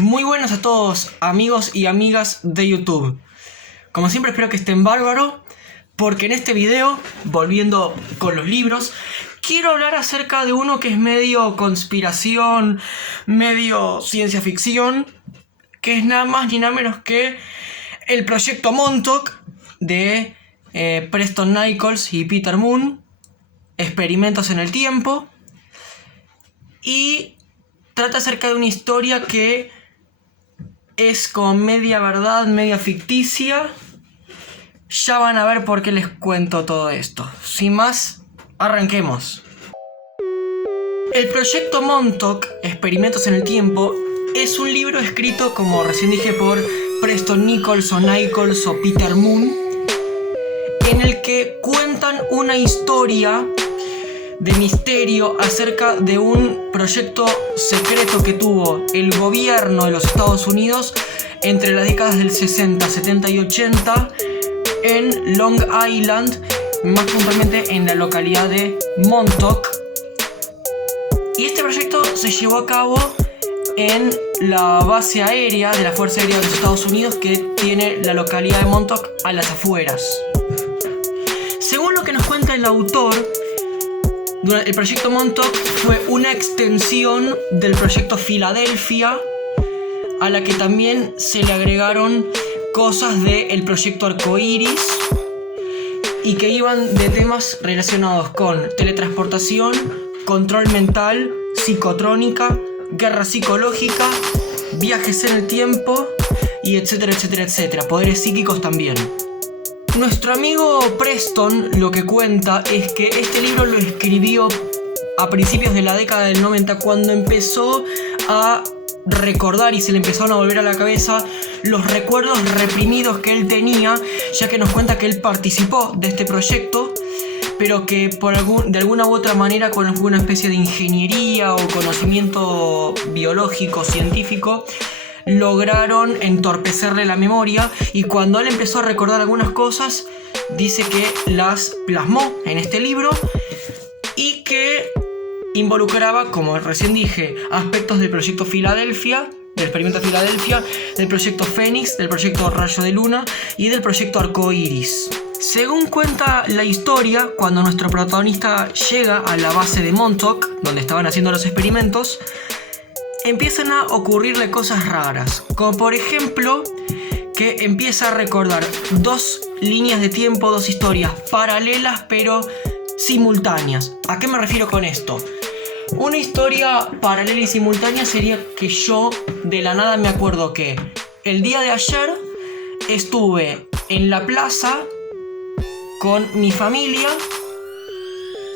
Muy buenas a todos, amigos y amigas de YouTube. Como siempre espero que estén bárbaro, porque en este video, volviendo con los libros, quiero hablar acerca de uno que es medio conspiración, medio ciencia ficción, que es nada más ni nada menos que el proyecto Montauk de Preston Nichols y Peter Moon, Experimentos en el Tiempo, y trata acerca de una historia que es como media verdad, media ficticia. Ya van a ver por qué les cuento todo esto. Sin más, arranquemos. El proyecto Montauk, Experimentos en el Tiempo, es un libro escrito, como recién dije, por Preston Nichols o Peter Moon, en el que cuentan una historia de misterio acerca de un proyecto secreto que tuvo el gobierno de los Estados Unidos entre las décadas del 60, 70 y 80 en Long Island, más puntualmente en la localidad de Montauk. Y este proyecto se llevó a cabo en la base aérea de la Fuerza Aérea de los Estados Unidos, que tiene la localidad de Montauk a las afueras. Según lo que nos cuenta el autor, el proyecto Montauk fue una extensión del proyecto Filadelfia, a la que también se le agregaron cosas del proyecto Arcoiris y que iban de temas relacionados con teletransportación, control mental, psicotrónica, guerra psicológica, viajes en el tiempo y etcétera, etcétera, etcétera, poderes psíquicos también. Nuestro amigo Preston lo que cuenta es que este libro lo escribió a principios de la década del 90, cuando empezó a recordar y se le empezaron a volver a la cabeza los recuerdos reprimidos que él tenía, ya que nos cuenta que él participó de este proyecto, pero que de alguna u otra manera, con alguna especie de ingeniería o conocimiento biológico, científico, lograron entorpecerle la memoria, y cuando él empezó a recordar algunas cosas, dice que las plasmó en este libro y que involucraba, como recién dije, aspectos del proyecto Filadelfia, del experimento Filadelfia, del proyecto Fénix, del proyecto Rayo de Luna y del proyecto Arcoiris. Según cuenta la historia, cuando nuestro protagonista llega a la base de Montauk, donde estaban haciendo los experimentos, empiezan a ocurrirle cosas raras, como por ejemplo que empieza a recordar dos líneas de tiempo, dos historias paralelas pero simultáneas. ¿A qué me refiero con esto? Una historia paralela y simultánea sería que yo de la nada me acuerdo que el día de ayer estuve en la plaza con mi familia,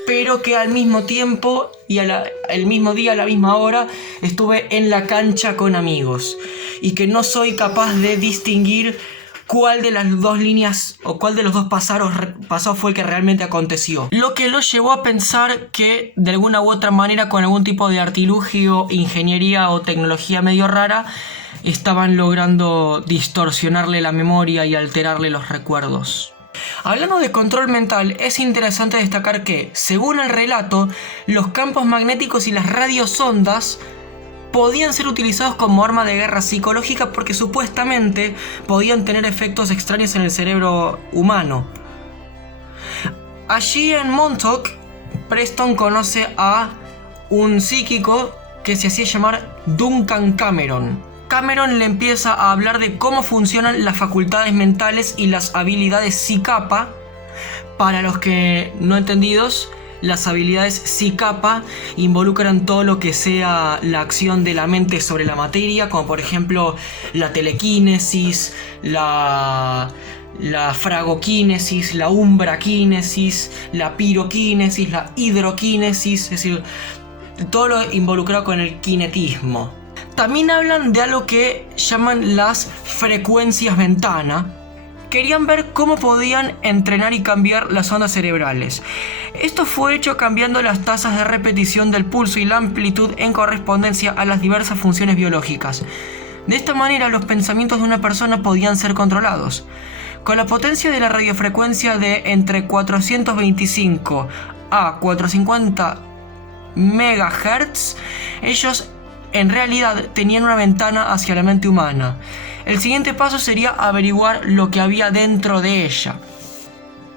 pero que al mismo tiempo y el mismo día, a la misma hora, estuve en la cancha con amigos, y que no soy capaz de distinguir cuál de las dos líneas o cuál de los dos pasados fue el que realmente aconteció. Lo que lo llevó a pensar que de alguna u otra manera, con algún tipo de artilugio, ingeniería o tecnología medio rara, estaban logrando distorsionarle la memoria y alterarle los recuerdos. Hablando de control mental, es interesante destacar que, según el relato, los campos magnéticos y las radiosondas podían ser utilizados como arma de guerra psicológica, porque supuestamente podían tener efectos extraños en el cerebro humano. Allí en Montauk, Preston conoce a un psíquico que se hacía llamar Duncan Cameron. Cameron le empieza a hablar de cómo funcionan las facultades mentales y las habilidades psi-kappa. Para los que no entendidos, las habilidades psi-kappa involucran todo lo que sea la acción de la mente sobre la materia, como por ejemplo la telequinesis, la fragoquinesis, la umbraquinesis, la piroquinesis, la hidroquinesis, es decir, todo lo involucrado con el kinetismo. También hablan de algo que llaman las frecuencias ventana. Querían ver cómo podían entrenar y cambiar las ondas cerebrales. Esto fue hecho cambiando las tasas de repetición del pulso y la amplitud en correspondencia a las diversas funciones biológicas. De esta manera, los pensamientos de una persona podían ser controlados. Con la potencia de la radiofrecuencia de entre 425 a 450 MHz, ellos en realidad tenían una ventana hacia la mente humana. El siguiente paso sería averiguar lo que había dentro de ella.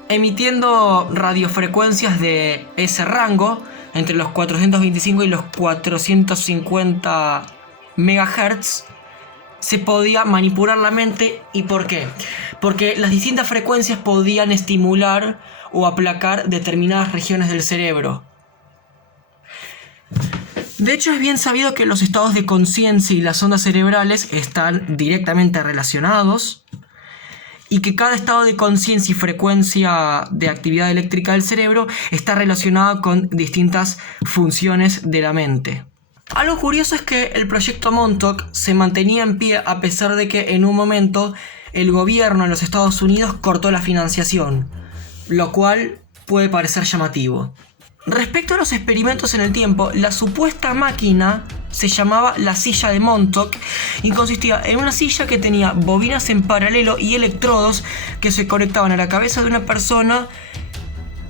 Emitiendo radiofrecuencias de ese rango, entre los 425 y los 450 MHz, se podía manipular la mente. ¿Y por qué? Porque las distintas frecuencias podían estimular o aplacar determinadas regiones del cerebro. De hecho, es bien sabido que los estados de conciencia y las ondas cerebrales están directamente relacionados, y que cada estado de conciencia y frecuencia de actividad eléctrica del cerebro está relacionada con distintas funciones de la mente. Algo curioso es que el proyecto Montauk se mantenía en pie a pesar de que en un momento el gobierno de los Estados Unidos cortó la financiación, lo cual puede parecer llamativo. Respecto a los experimentos en el tiempo, la supuesta máquina se llamaba la silla de Montauk y consistía en una silla que tenía bobinas en paralelo y electrodos que se conectaban a la cabeza de una persona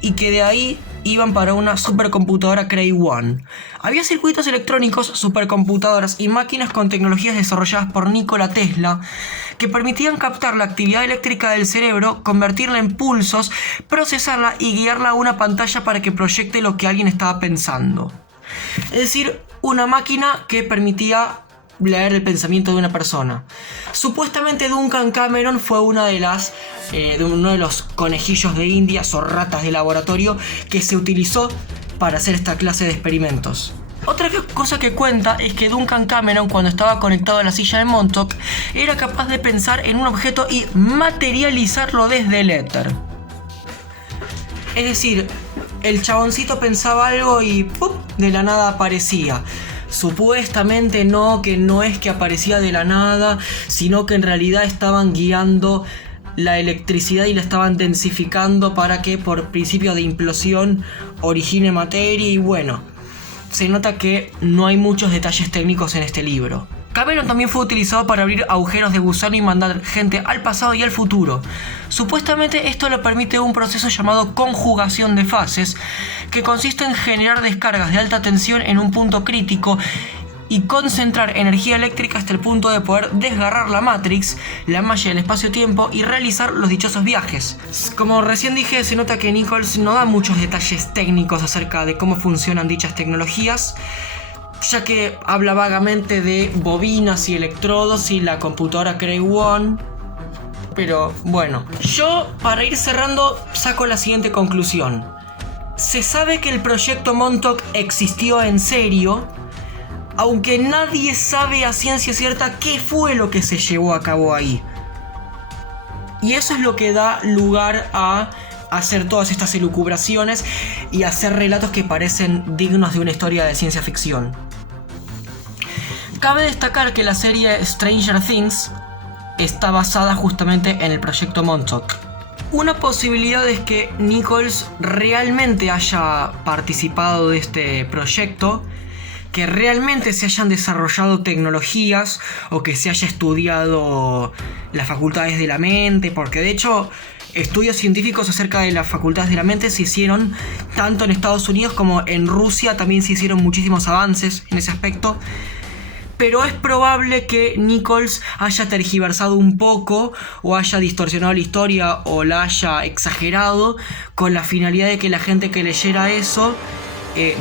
y que de ahí iban para una supercomputadora Cray One. Había circuitos electrónicos, supercomputadoras y máquinas con tecnologías desarrolladas por Nikola Tesla que permitían captar la actividad eléctrica del cerebro, convertirla en pulsos, procesarla y guiarla a una pantalla para que proyecte lo que alguien estaba pensando. Es decir, una máquina que permitía leer el pensamiento de una persona. Supuestamente Duncan Cameron fue uno de los conejillos de Indias o ratas de laboratorio que se utilizó para hacer esta clase de experimentos. Otra cosa que cuenta es que Duncan Cameron, cuando estaba conectado a la silla de Montauk, era capaz de pensar en un objeto y materializarlo desde el éter. Es decir, el chaboncito pensaba algo y ¡pum!, de la nada aparecía. Supuestamente que no es que aparecía de la nada, sino que en realidad estaban guiando la electricidad y la estaban densificando para que por principio de implosión origine materia. Y bueno, se nota que no hay muchos detalles técnicos en este libro. Cameron también fue utilizado para abrir agujeros de gusano y mandar gente al pasado y al futuro. Supuestamente esto lo permite un proceso llamado conjugación de fases, que consiste en generar descargas de alta tensión en un punto crítico y concentrar energía eléctrica hasta el punto de poder desgarrar la Matrix, la malla del espacio-tiempo, y realizar los dichosos viajes. Como recién dije, se nota que Nichols no da muchos detalles técnicos acerca de cómo funcionan dichas tecnologías, ya que habla vagamente de bobinas y electrodos y la computadora Cray One. Pero bueno, yo para ir cerrando saco la siguiente conclusión. Se sabe que el proyecto Montauk existió en serio, aunque nadie sabe a ciencia cierta qué fue lo que se llevó a cabo ahí. Y eso es lo que da lugar a hacer todas estas elucubraciones y hacer relatos que parecen dignos de una historia de ciencia ficción. Cabe destacar que la serie Stranger Things está basada justamente en el proyecto Montauk. Una posibilidad es que Nichols realmente haya participado de este proyecto, que realmente se hayan desarrollado tecnologías o que se haya estudiado las facultades de la mente, porque de hecho estudios científicos acerca de las facultades de la mente se hicieron tanto en Estados Unidos como en Rusia. También se hicieron muchísimos avances en ese aspecto. Pero es probable que Nichols haya tergiversado un poco o haya distorsionado la historia o la haya exagerado con la finalidad de que la gente que leyera eso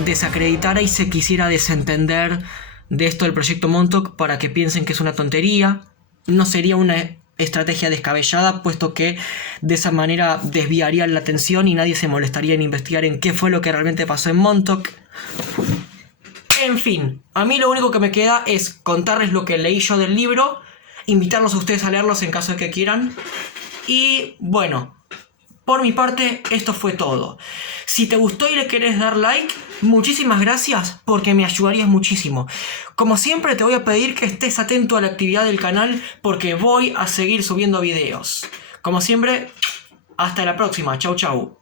desacreditara y se quisiera desentender de esto del proyecto Montauk para que piensen que es una tontería. No sería una estrategia descabellada, puesto que de esa manera desviarían la atención y nadie se molestaría en investigar en qué fue lo que realmente pasó en Montauk. En fin, a mí lo único que me queda es contarles lo que leí yo del libro, invitarlos a ustedes a leerlos en caso de que quieran. Y bueno, por mi parte esto fue todo. Si te gustó y le querés dar like, muchísimas gracias, porque me ayudarías muchísimo. Como siempre te voy a pedir que estés atento a la actividad del canal, porque voy a seguir subiendo videos. Como siempre, hasta la próxima. Chau chau.